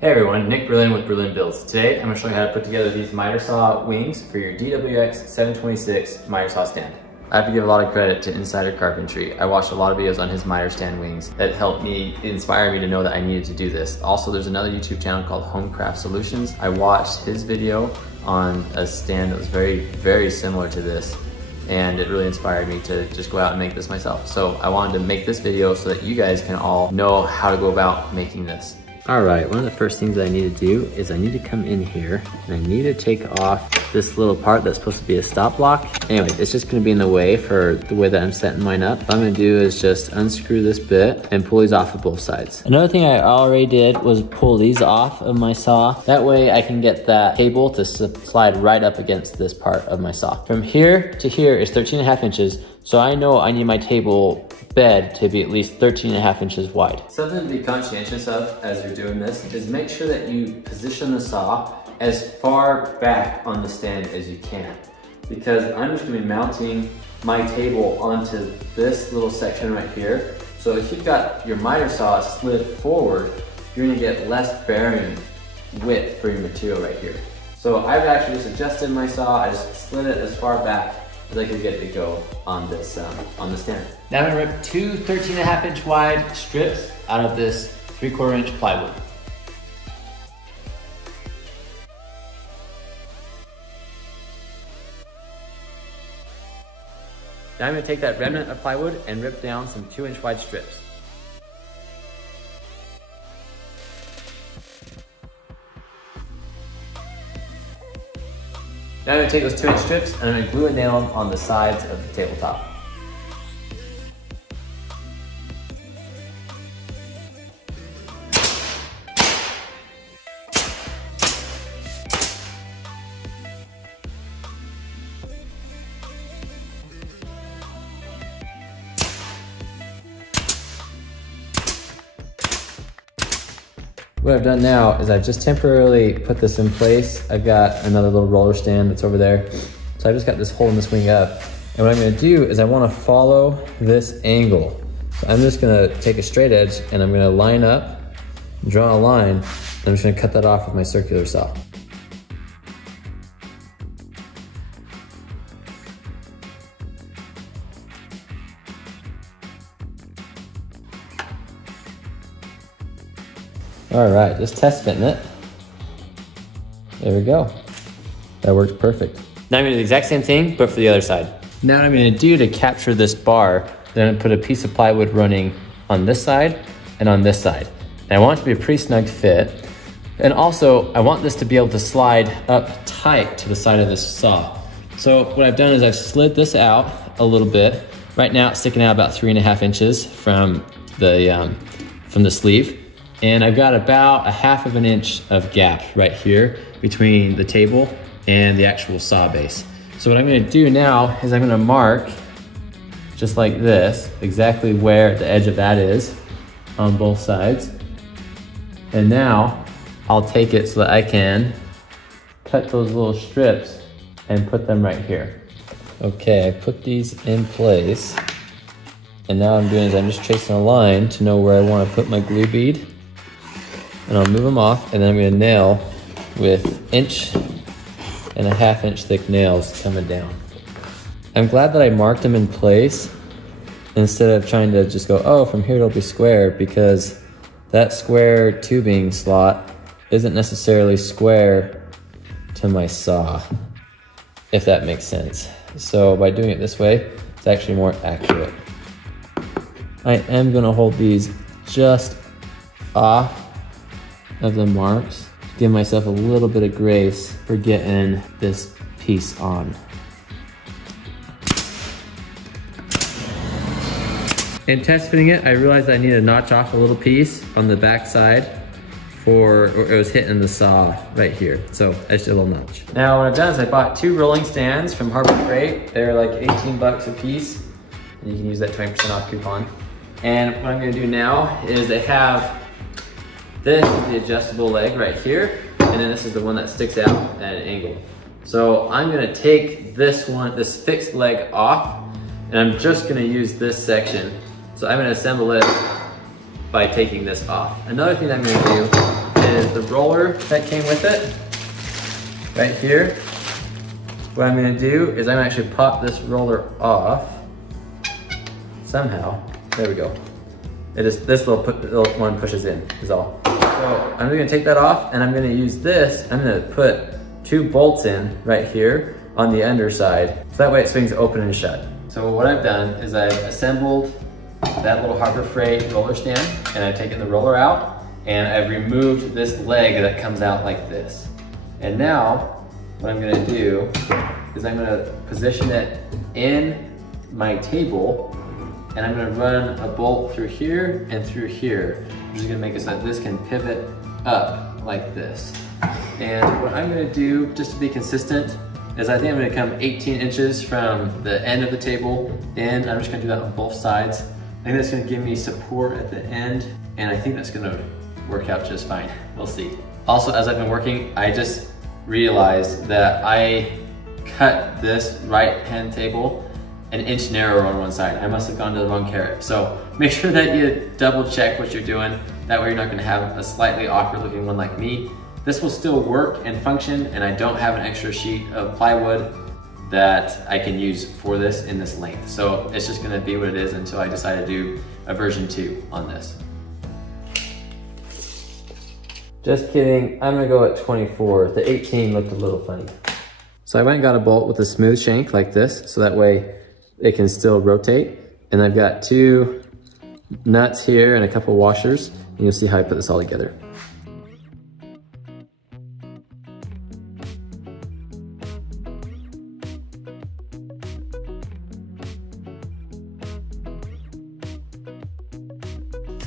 Hey everyone, Nick Berlin with Berlin Builds. Today I'm going to show you how to put together these miter saw wings for your DWX726 miter saw stand. I have to give a lot of credit to Insider Carpentry. I watched a lot of videos on his miter stand wings that helped me, inspire me to know that I needed to do this. Also, there's another YouTube channel called Homecraft Solutions. I watched his video on a stand that was very similar to this, and it really inspired me to just go out and make this myself. So I wanted to make this video so that you guys can all know how to go about making this. All right, one of the first things that I need to do is I need to come in here and I need to take off this little part that's supposed to be a stop block. Anyway, it's just gonna be in the way for the way that I'm setting mine up. What I'm gonna do is just unscrew this bit and pull these off of both sides. Another thing I already did was pull these off of my saw. That way I can get that cable to slide right up against this part of my saw. From here to here is 13.5 inches. So I know I need my table bed to be at least 13.5 inches wide. Something to be conscientious of as you're doing this is make sure that you position the saw as far back on the stand as you can. Because I'm just gonna be mounting my table onto this little section right here. So if you've got your miter saw slid forward, you're gonna get less bearing width for your material right here. So I've actually just adjusted my saw, I just slid it as far back as I could get it to go on this on the stand. Now I'm gonna rip two 13.5 inch wide strips out of this 3/4 inch plywood. Now I'm gonna take that remnant of plywood and rip down some 2-inch wide strips. Now I'm gonna take those 2-inch strips and I'm gonna glue and nail them on the sides of the tabletop. What I've done now is I've just temporarily put this in place. I've got another little roller stand that's over there. So I just got this holding this wing up. And what I'm gonna do is I wanna follow this angle. So I'm just gonna take a straight edge and I'm gonna line up, draw a line, and I'm just gonna cut that off with my circular saw. All right, just test fitting it. There we go. That works perfect. Now I'm gonna do the exact same thing, but for the other side. Now what I'm gonna do to capture this bar, then I'm gonna put a piece of plywood running on this side and on this side. And I want it to be a pretty snug fit. And also, I want this to be able to slide up tight to the side of this saw. So what I've done is I've slid this out a little bit. Right now it's sticking out about 3.5 inches from the sleeve. And I've got about 1/2 inch of gap right here between the table and the actual saw base. So what I'm gonna do now is I'm gonna mark, just like this, exactly where the edge of that is on both sides. And now I'll take it so that I can cut those little strips and put them right here. Okay, I put these in place. And now what I'm doing is I'm just tracing a line to know where I wanna put my glue bead. And I'll move them off, and then I'm gonna nail with 1.5 inch thick nails coming down. I'm glad that I marked them in place instead of trying to just go, oh, from here it'll be square, because that square tubing slot isn't necessarily square to my saw, if that makes sense. So by doing it this way, it's actually more accurate. I am gonna hold these just off of the marks to give myself a little bit of grace for getting this piece on. In test fitting it, I realized I needed to notch off a little piece on the back side where it was hitting the saw right here. So I just did a little notch. Now what I've done is I bought 2 rolling stands from Harbor Freight. They're like 18 bucks a piece. And you can use that 20% off coupon. And what I'm gonna do now is they have this is the adjustable leg right here, and then this is the one that sticks out at an angle. So I'm gonna take this one, this fixed leg off, and I'm just gonna use this section. So I'm gonna assemble it by taking this off. Another thing that I'm gonna do is the roller that came with it, right here. What I'm gonna do is I'm gonna actually pop this roller off somehow. There we go. This little one pushes in, is all. So I'm gonna take that off and I'm gonna use this. I'm gonna put 2 bolts in right here on the underside. So that way it swings open and shut. So what I've done is I've assembled that little Harbor Freight roller stand, and I've taken the roller out and I've removed this leg that comes out like this. And now what I'm gonna do is I'm gonna position it in my table, and I'm gonna run a bolt through here and through here, which is gonna make it so that this can pivot up like this. And what I'm gonna do, just to be consistent, is I think I'm gonna come 18 inches from the end of the table in. I'm just gonna do that on both sides. I think that's gonna give me support at the end, and I think that's gonna work out just fine. We'll see. Also, as I've been working, I just realized that I cut this right-hand table an inch narrower on one side. I must have gone to the wrong carrot. So make sure that you double check what you're doing. That way you're not gonna have a slightly awkward looking one like me. This will still work and function, and I don't have an extra sheet of plywood that I can use for this in this length. So it's just gonna be what it is until I decide to do a version 2 on this. Just kidding, I'm gonna go at 24. The 18 looked a little funny. So I went and got a bolt with a smooth shank like this, so that way it can still rotate. And I've got 2 nuts here and a couple washers, and you'll see how I put this all together.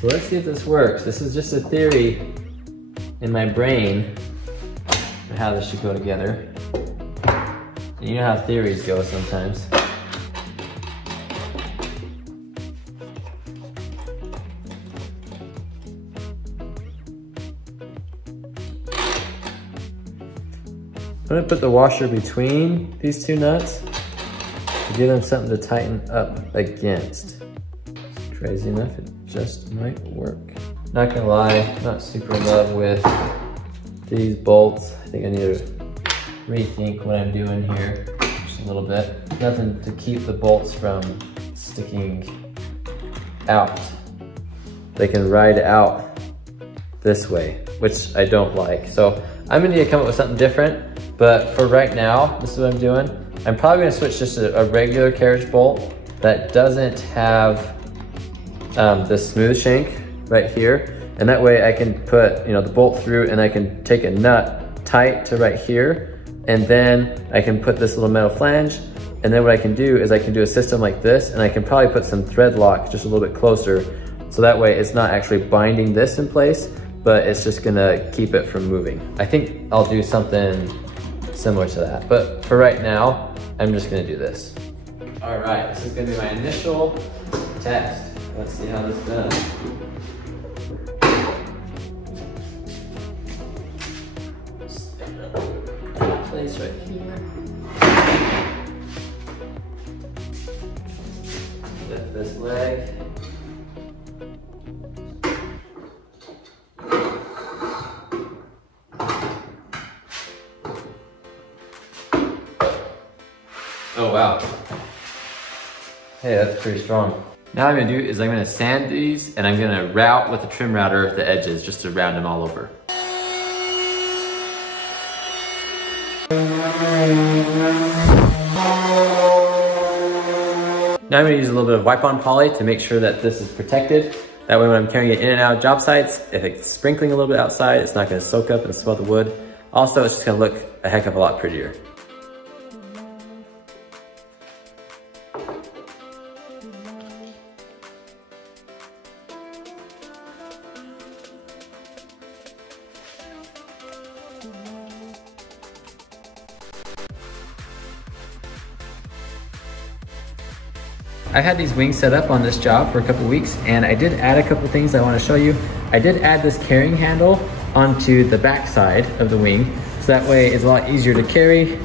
So let's see if this works. This is just a theory in my brain of how this should go together. And you know how theories go sometimes. I'm gonna put the washer between these 2 nuts to give them something to tighten up against. Crazy enough, it just might work. Not gonna lie, not super in love with these bolts. I think I need to rethink what I'm doing here just a little bit. Nothing to keep the bolts from sticking out. They can ride out this way, which I don't like. So I'm gonna need to come up with something different, but for right now, this is what I'm doing. I'm probably gonna switch just to a regular carriage bolt that doesn't have this smooth shank right here, and that way I can put the bolt through, and I can take a nut tight to right here, and then I can put this little metal flange, and then what I can do is I can do a system like this, and I can probably put some thread lock just a little bit closer, so that way it's not actually binding this in place, but it's just gonna keep it from moving. I think I'll do something similar to that, but for right now, I'm just gonna do this. All right, this is gonna be my initial test. Let's see how this does. Place right here. Lift this leg. Oh wow. Hey, that's pretty strong. Now what I'm gonna do is I'm gonna sand these, and I'm gonna route with a trim router the edges just to round them all over. Now I'm gonna use a little bit of wipe-on poly to make sure that this is protected. That way when I'm carrying it in and out of job sites, if it's sprinkling a little bit outside, it's not gonna soak up and swell the wood. Also, it's just gonna look a heck of a lot prettier. I had these wings set up on this job for a couple weeks, and I did add a couple things I want to show you. I did add this carrying handle onto the back side of the wing, so that way it's a lot easier to carry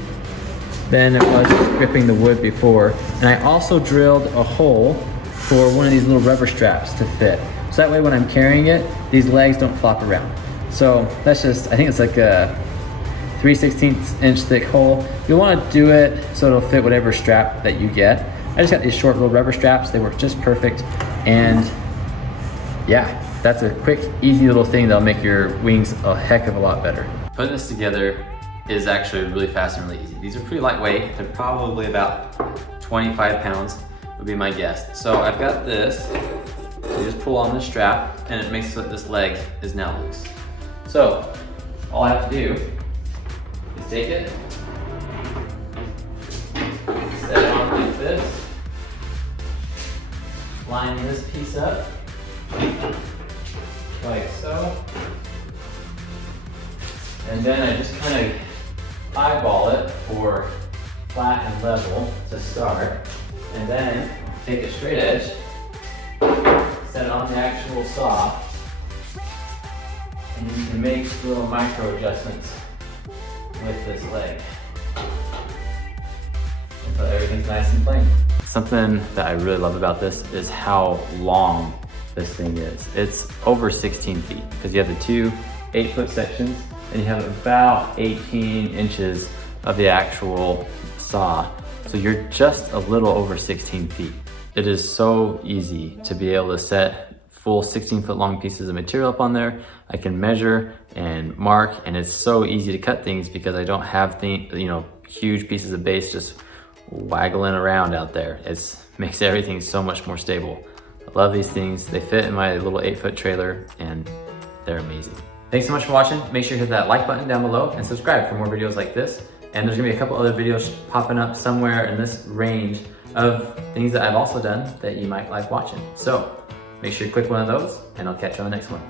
than it was gripping the wood before. And I also drilled a hole for one of these little rubber straps to fit. So that way when I'm carrying it, these legs don't flop around. So that's just, I think it's like a 3/16 inch thick hole. You'll want to do it so it'll fit whatever strap that you get. I just got these short little rubber straps. They work just perfect. And yeah, that's a quick, easy little thing that'll make your wings a heck of a lot better. Putting this together is actually really fast and really easy. These are pretty lightweight. They're probably about 25 pounds would be my guess. So I've got this. So you just pull on the strap and it makes so that this leg is now loose. So all I have to do is take it, set it on like this, line this piece up like so, and then I just kind of eyeball it for flat and level to start, and then take a straight edge, set it on the actual saw, and you can make little micro adjustments with this leg until everything's nice and plain. Something that I really love about this is how long this thing is. It's over 16 feet because you have the two 8-foot sections and you have about 18 inches of the actual saw. So you're just a little over 16 feet. It is so easy to be able to set full 16-foot long pieces of material up on there. I can measure and mark, and it's so easy to cut things because I don't have huge pieces of base just waggling around out there. It makes everything so much more stable. I love these things. They fit in my little 8-foot trailer and they're amazing. Thanks so much for watching. Make sure you hit that like button down below and subscribe for more videos like this. And there's gonna be a couple other videos popping up somewhere in this range of things that I've also done that you might like watching. So make sure you click one of those and I'll catch you on the next one.